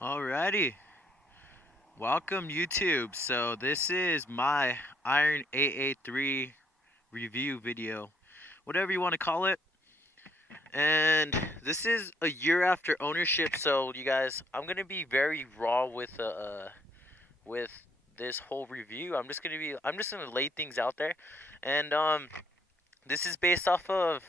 Alrighty, welcome YouTube. So this is my Iron AA3 review video, whatever you want to call it. And this is a year after ownership. So you guys, I'm gonna be very raw with this whole review. I'm just gonna lay things out there, and this is based off of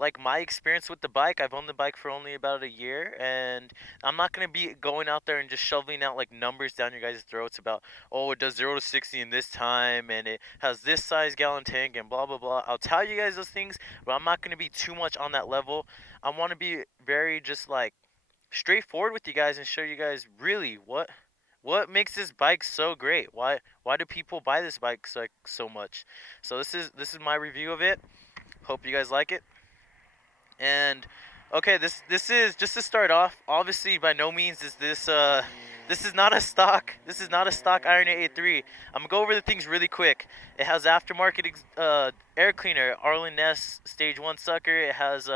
like my experience with the bike. I've owned the bike for only about a year, and I'm not gonna be going out there and just shoveling out like numbers down your guys' throats about, oh, it does 0 to 60 in this time and it has this size gallon tank and blah blah blah. I'll tell you guys those things, but I'm not gonna be too much on that level. I want to be very just like straightforward with you guys and show you guys really what makes this bike so great. Why do people buy this bike so much? So this is my review of it. Hope you guys like it. And okay, this is just to start off. Obviously, by no means is this is not a stock. This is not a stock Iron A3. I'm gonna go over the things really quick. It has aftermarket air cleaner, Arlen Ness Stage 1 sucker. It has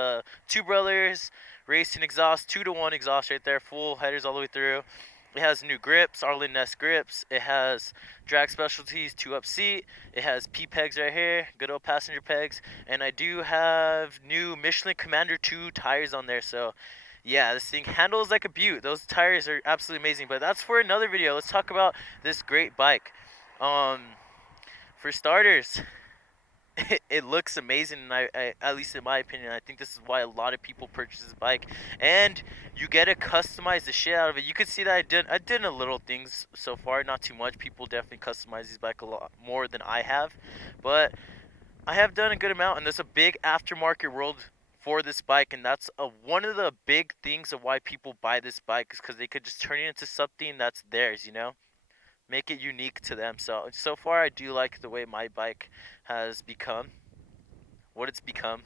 two brothers, racing exhaust, 2-to-1 exhaust right there, full headers all the way through. It has new grips, Arlen Ness grips. It has Drag Specialties 2-up seat. It has P-pegs right here, good old passenger pegs. And I do have new Michelin Commander 2 tires on there. So yeah, this thing handles like a beaut. Those tires are absolutely amazing. But that's for another video. Let's talk about this great bike. Um, for starters, it looks amazing, and I, at least in my opinion, I think this is why a lot of people purchase this bike. And you get to customize the shit out of it. You can see that I did a little things so far, not too much. People definitely customize these bike a lot more than I have, but I have done a good amount, and there's a big aftermarket world for this bike, and that's one of the big things of why people buy this bike, is because they could just turn it into something that's theirs, make it unique to them. So far I do like the way my bike has become, what it's become.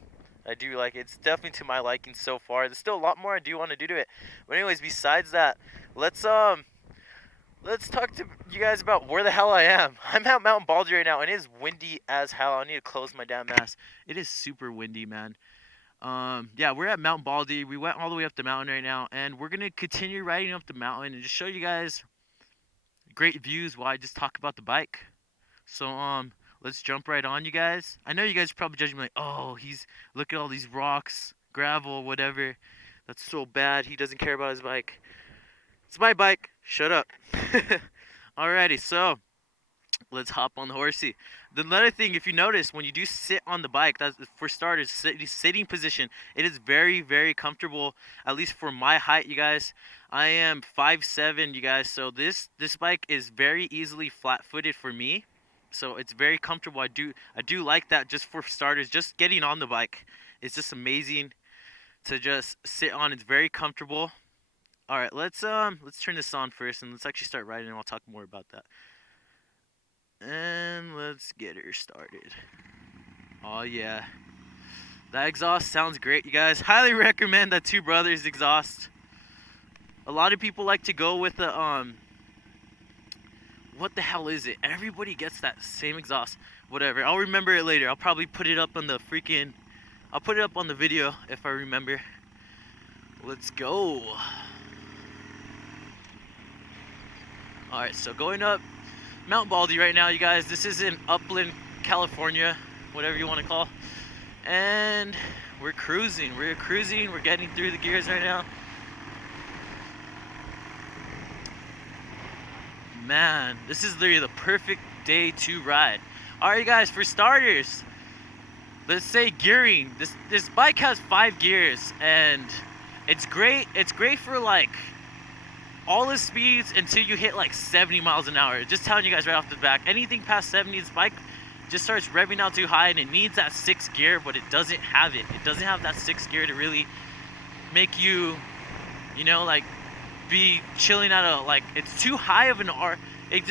I do like it. It's definitely to my liking so far. There's still a lot more I do want to do to it. But anyways, besides that, let's talk to you guys about where the hell I am. I'm at Mount Baldy right now, and it is windy as hell. I need to close my damn mask. It is super windy, man. Yeah, we're at Mount Baldy. We went all the way up the mountain right now, and we're gonna continue riding up the mountain and just show you guys great views while I just talk about the bike. So let's jump right on, you guys. I know you guys are probably judging me like, oh, look at all these rocks, gravel, whatever. That's so bad. He doesn't care about his bike. It's my bike. Shut up. Alrighty, so let's hop on the horsey. The another thing, if you notice, when you do sit on the bike, that's for starters, sitting position. It is very, very comfortable. At least for my height, you guys. I am 5'7", you guys. So this bike is very easily flat-footed for me. So it's very comfortable. I do like that. Just for starters, just getting on the bike, it's just amazing to just sit on. It's very comfortable. All right, let's turn this on first, and let's actually start riding, and I'll talk more about that. And let's get her started. Oh yeah, that exhaust sounds great, you guys. Highly recommend that Two Brothers exhaust. A lot of people like to go with the what the hell is it? Everybody gets that same exhaust. Whatever, I'll remember it later. I'll probably put it up on the I'll put it up on the video if I remember. Let's go. Alright, so going up Mount Baldy right now, you guys. This is in Upland, California, whatever you want to call. And we're cruising. We're getting through the gears right now. Man, this is literally the perfect day to ride. Alright, guys, for starters, let's say gearing. This bike has 5 gears, and it's great. It's great for like all the speeds until you hit like 70 miles an hour. Just telling you guys right off the back, anything past 70, this bike just starts revving out too high, and it needs that 6th gear, but it doesn't have it. It doesn't have that 6th gear to really make you, like be chilling at a, like, it's too high of an R. It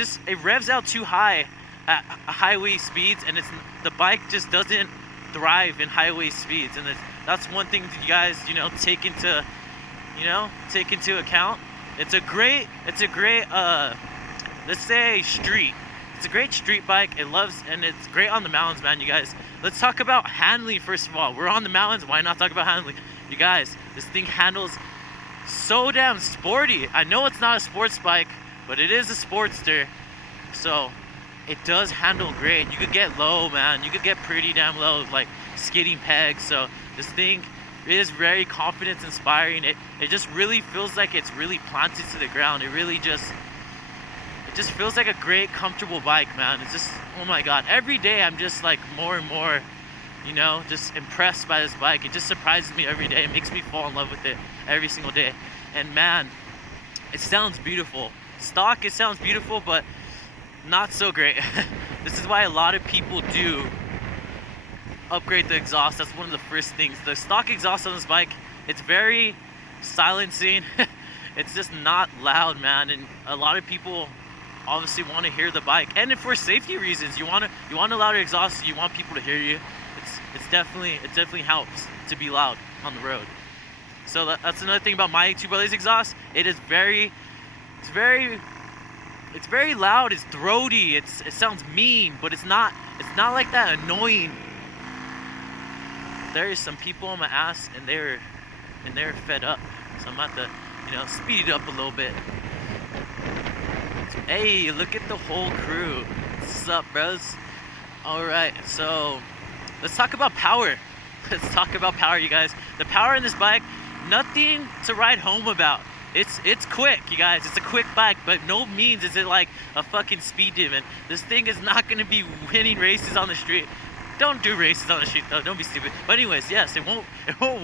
revs out too high at highway speeds, and the bike just doesn't thrive in highway speeds. And that's one thing that you guys, take into account. It's a great, let's say street. It's a great street bike. And it's great on the mountains, man, you guys. Let's talk about handling first of all. We're on the mountains. Why not talk about handling? You guys, this thing handles so damn sporty. I know it's not a sports bike, but it is a Sportster. So it does handle great. You could get low, man. You could get pretty damn low, like skidding pegs. So this thing is very confidence inspiring. It just really feels like it's really planted to the ground. It just feels like a great, comfortable bike, man. It's just, oh my God. Every day I'm just like more and more, you know, just impressed by this bike. It just surprises me every day. It makes me fall in love with it every single day. And man, it sounds beautiful. Stock, it sounds beautiful, but not so great. This is why a lot of people do upgrade the exhaust. That's one of the first things. The stock exhaust on this bike, it's very silencing. It's just not loud, man. And a lot of people obviously want to hear the bike, and if for safety reasons, you want a louder exhaust, so you want people to hear you. It definitely helps to be loud on the road. So that's another thing about my Two Brothers exhaust. It's very loud. It's throaty. It sounds mean, but it's not like that annoying. There is some people on my ass, and they're fed up. So I'm about to, you know, speed it up a little bit. Hey, look at the whole crew. What's up, bros? All right, so let's talk about power. Let's talk about power, you guys. The power in this bike, nothing to write home about. It's quick, you guys. It's a quick bike, but no means is it like a fucking speed demon. This thing is not gonna be winning races on the street. Don't do races on the street though. Don't be stupid. But anyways, yes, it won't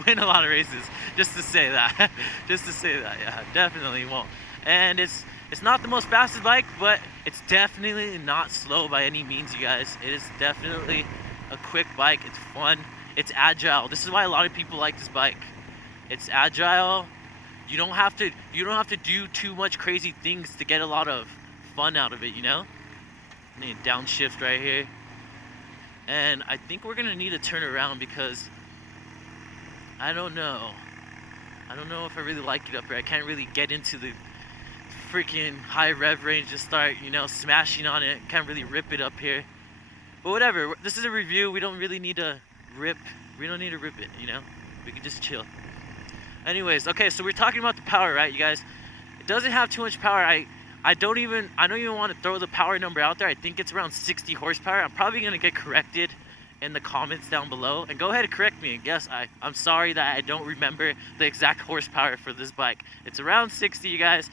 win a lot of races. Just to say that. Just to say that. Yeah, definitely won't. And it's not the most fastest bike, but it's definitely not slow by any means, you guys. It is definitely a quick bike. It's fun. It's agile. This is why a lot of people like this bike. It's agile. You don't have to do too much crazy things to get a lot of fun out of it, you know? I need a downshift right here. And I think we're gonna need to turn around because I don't know if I really like it up here. I can't really get into the freaking high rev range to start, you know, smashing on it. Can't really rip it up here. But whatever. This is a review. We don't really need to rip. We don't need to rip it, you know? We can just chill. Anyways, okay, so we're talking about the power, right, you guys? It doesn't have too much power. I don't even want to throw the power number out there. I think it's around 60 horsepower. I'm probably going to get corrected in the comments down below. And go ahead and correct me. Yes, I'm sorry that I don't remember the exact horsepower for this bike. It's around 60, you guys.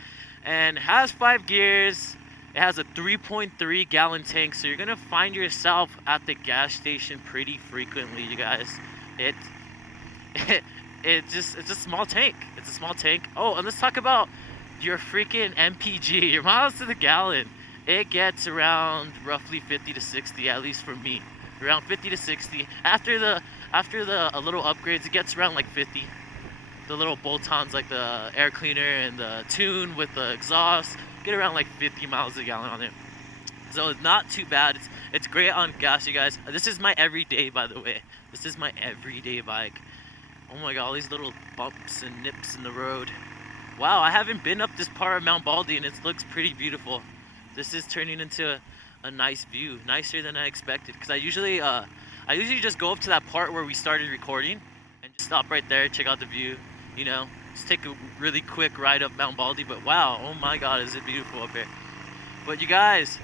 And it has 5 gears. It has a 3.3 gallon tank. So you're going to find yourself at the gas station pretty frequently, you guys. It's a small tank. It's a small tank. Oh, and let's talk about your freaking MPG, your miles to the gallon. It gets around roughly 50 to 60, at least for me. Around 50 to 60. After the little upgrades, it gets around like 50. The little bolt-ons like the air cleaner and the tune with the exhaust get around like 50 miles a gallon on it. So it's not too bad. It's great on gas, you guys. This is my everyday, by the way. This is my everyday bike. Oh my God, all these little bumps and nips in the road. Wow, I haven't been up this part of Mount Baldy, and it looks pretty beautiful. This is turning into a nice view, nicer than I expected. Because I usually just go up to that part where we started recording and just stop right there, check out the view. You know, just take a really quick ride up Mount Baldy. But wow, oh my God, is it beautiful up here. But you guys,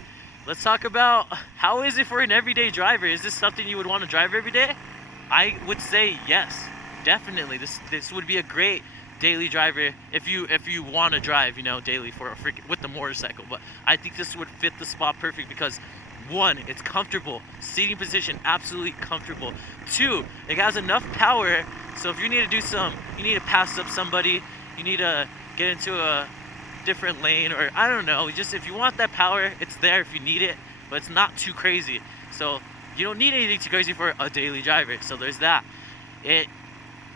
let's talk about how is it for an everyday driver? Is this something you would want to drive every day? I would say yes, definitely. This would be a great daily driver if you want to drive, you know, daily for a freaking with the motorcycle. But I think this would fit the spot perfect because 1, it's comfortable, seating position absolutely comfortable. 2, it has enough power, so if you need to pass up somebody, you need to get into a different lane, or I don't know, just if you want that power, it's there if you need it, but it's not too crazy. So you don't need anything too crazy for a daily driver. So there's that.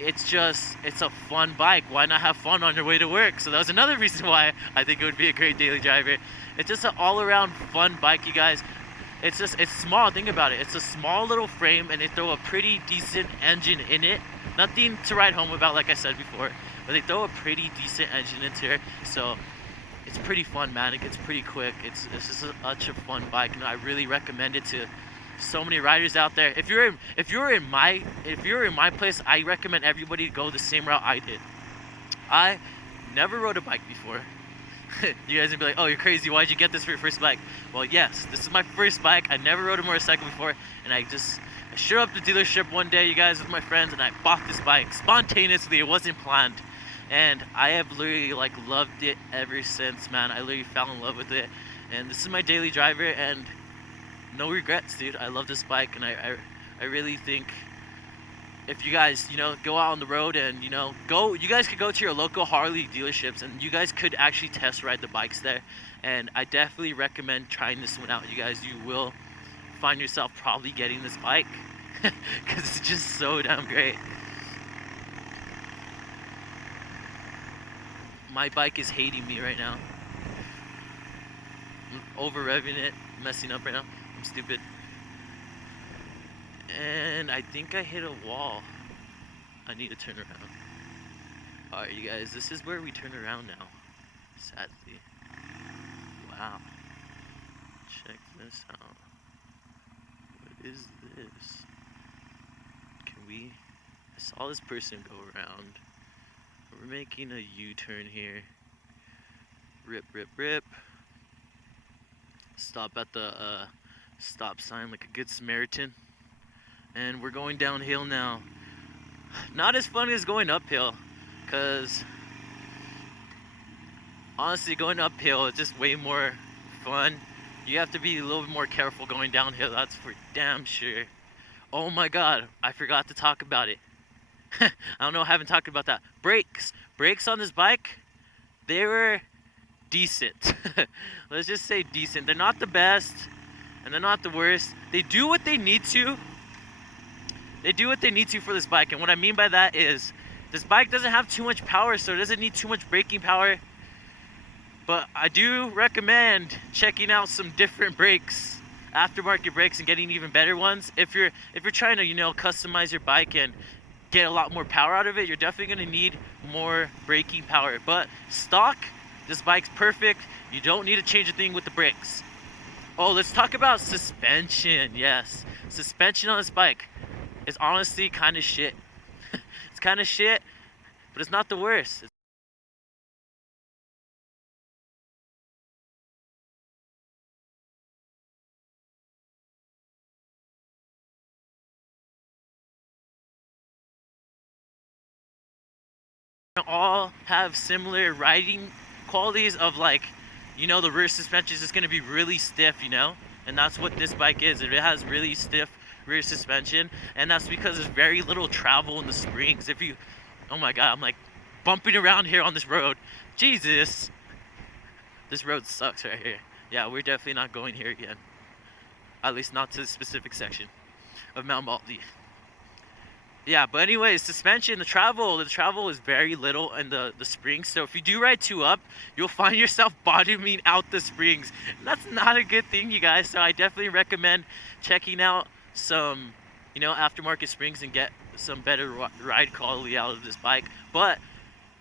It's a fun bike. Why not have fun on your way to work? So that was another reason why I think it would be a great daily driver. It's just an all-around fun bike, you guys. It's small. Think about it. It's a small little frame, and they throw a pretty decent engine in it. Nothing to write home about, like I said before, but they throw a pretty decent engine into it. So it's pretty fun, man. It gets pretty quick. It's just such a fun bike, and I really recommend it to so many riders out there. If you're in my place, I recommend everybody go the same route I did. I never rode a bike before. You guys would be like, oh, you're crazy, why'd you get this for your first bike? Well, yes, this is my first bike. I never rode a motorcycle before, and I showed up to the dealership one day, you guys, with my friends, and I bought this bike spontaneously. It wasn't planned, and I have literally like loved it ever since, man. I literally fell in love with it, and this is my daily driver, and no regrets, dude. I love this bike, and I really think if you guys, go out on the road and, you guys could go to your local Harley dealerships and you guys could actually test ride the bikes there. And I definitely recommend trying this one out, you guys. You will find yourself probably getting this bike because it's just so damn great. My bike is hating me right now. I'm over revving it, messing up right now. I'm stupid. And I think I hit a wall. I need to turn around. Alright, you guys, this is where we turn around now. Sadly. Wow. Check this out. What is this? I saw this person go around. We're making a U-turn here. Rip, rip, rip. Stop at the stop sign like a good Samaritan. And we're going downhill now. Not as fun as going uphill, because honestly going uphill is just way more fun. You have to be a little bit more careful going downhill, that's for damn sure. Oh my god, I forgot to talk about it. I don't know, I haven't talked about that. Brakes on this bike, they were decent. Let's just say decent. They're not the best and they're not the worst. They do what they need to. They do what they need to for this bike, and what I mean by that is this bike doesn't have too much power, so it doesn't need too much braking power. But I do recommend checking out some different brakes, aftermarket brakes, and getting even better ones. If you're trying to, customize your bike and get a lot more power out of it, you're definitely going to need more braking power. But stock, this bike's perfect. You don't need to change a thing with the brakes. Oh, let's talk about suspension. Yes, suspension on this bike is honestly kind of shit. It's kind of shit, but it's not the worst. All have similar riding qualities of, like, the rear suspension is just going to be really stiff, and that's what this bike is. It has really stiff rear suspension, and that's because there's very little travel in the springs. Oh my god, I'm like bumping around here on this road. Jesus, this road sucks right here. Yeah, we're definitely not going here again, at least not to the specific section of Mount Baldy. Yeah, but anyways, suspension, the travel is very little in the springs. So if you do ride 2-up, you'll find yourself bottoming out the springs. That's not a good thing, you guys. So I definitely recommend checking out some, aftermarket springs and get some better ride quality out of this bike. But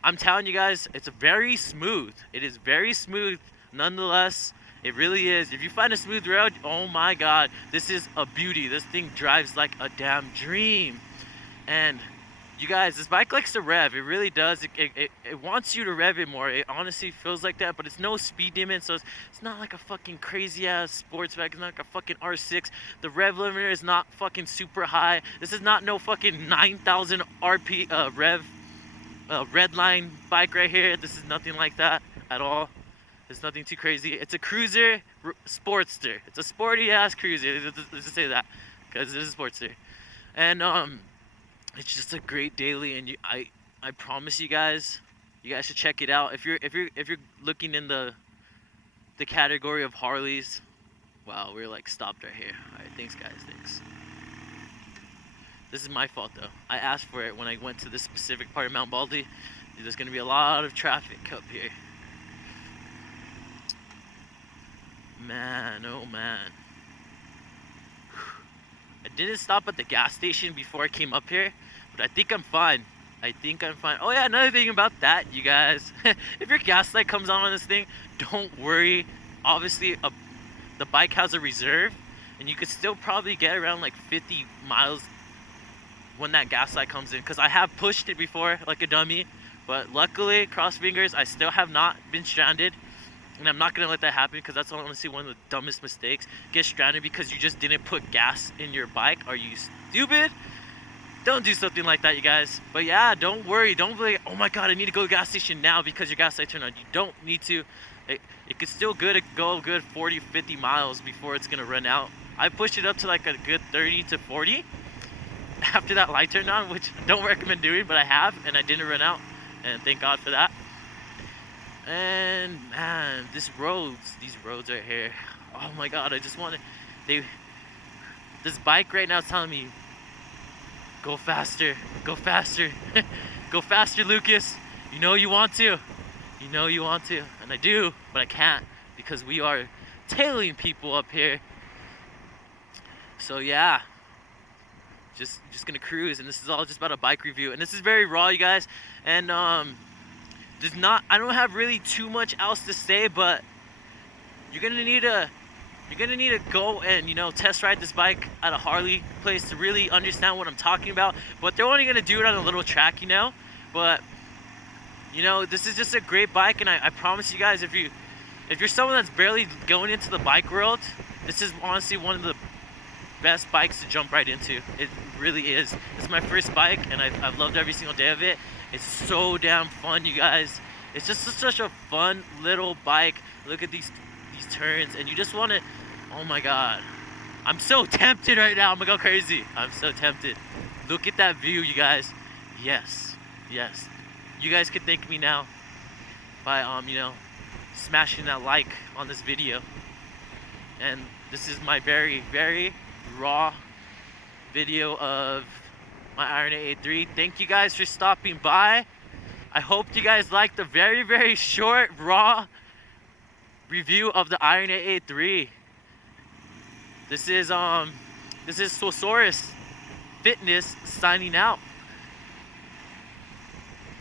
I'm telling you guys, it's very smooth. It is very smooth nonetheless. It really is. If you find a smooth road, oh my god, this is a beauty. This thing drives like a damn dream. And you guys, this bike likes to rev. It really does. It wants you to rev it more. It honestly feels like that, but it's no speed demon, so it's not like a fucking crazy ass sports bike. It's not like a fucking R6. The rev limiter is not fucking super high. This is not no fucking 9,000 RP rev red line bike right here. This is nothing like that at all. It's nothing too crazy. It's a cruiser sportster. It's a sporty ass cruiser. Let's just say that, because it is a sportster. And it's just a great daily, and I promise you guys should check it out. If you're looking in the category of Harleys. Wow, we're like stopped right here. All right, thanks guys, thanks. This is my fault though. I asked for it when I went to this specific part of Mount Baldy. There's gonna be a lot of traffic up here. Man, oh man. I didn't stop at the gas station before I came up here, but I think I'm fine. Oh yeah, another thing about that, you guys. If your gas light comes on this thing, don't worry. Obviously, the bike has a reserve, and you could still probably get around like 50 miles when that gas light comes in. Because I have pushed it before, like a dummy, But luckily, cross fingers, I still have not been stranded. And I'm not going to let that happen because that's honestly one of the dumbest mistakes. Get stranded because you just didn't put gas in your bike. Are you stupid? Don't do something like that, you guys. But yeah, don't worry. Don't be like, oh my god, I need to go to the gas station now because your gas light turned on. You don't need to. It could still go good 40, 50 miles before it's going to run out. I pushed it up to like a good 30 to 40 after that light turned on, which I don't recommend doing, but I have, and I didn't run out. And thank God for that. And man, these roads right here. Oh my god, I just want to. This bike right now is telling me, go faster, go faster, go faster, Lucas. You know you want to. You know you want to, and I do, but I can't because we are tailing people up here. So yeah, just gonna cruise, and this is all just about a bike review, and this is very raw, you guys. And I don't have really too much else to say, but you're gonna need to go and, you know, test ride this bike at a Harley place to really understand what I'm talking about. But they're only gonna do it on a little track, you know. But you know, this is just a great bike, and I promise you guys, if you're someone that's barely going into the bike world, this is honestly one of the best bikes to jump right into. It really is. It's my first bike, and I've loved every single day of it. It's so damn fun, you guys. It's just such a fun little bike. Look at these turns, and you just want to. Oh my god, I'm so tempted right now. I'm gonna go crazy. I'm so tempted. Look at that view, you guys. Yes. You guys can thank me now by you know, smashing that like on this video. And this is my very, very raw video of my Iron 883. Thank you guys for stopping by. I hope you guys liked the very, very short, raw review of the Iron 883. This is Sosaurus Fitness signing out.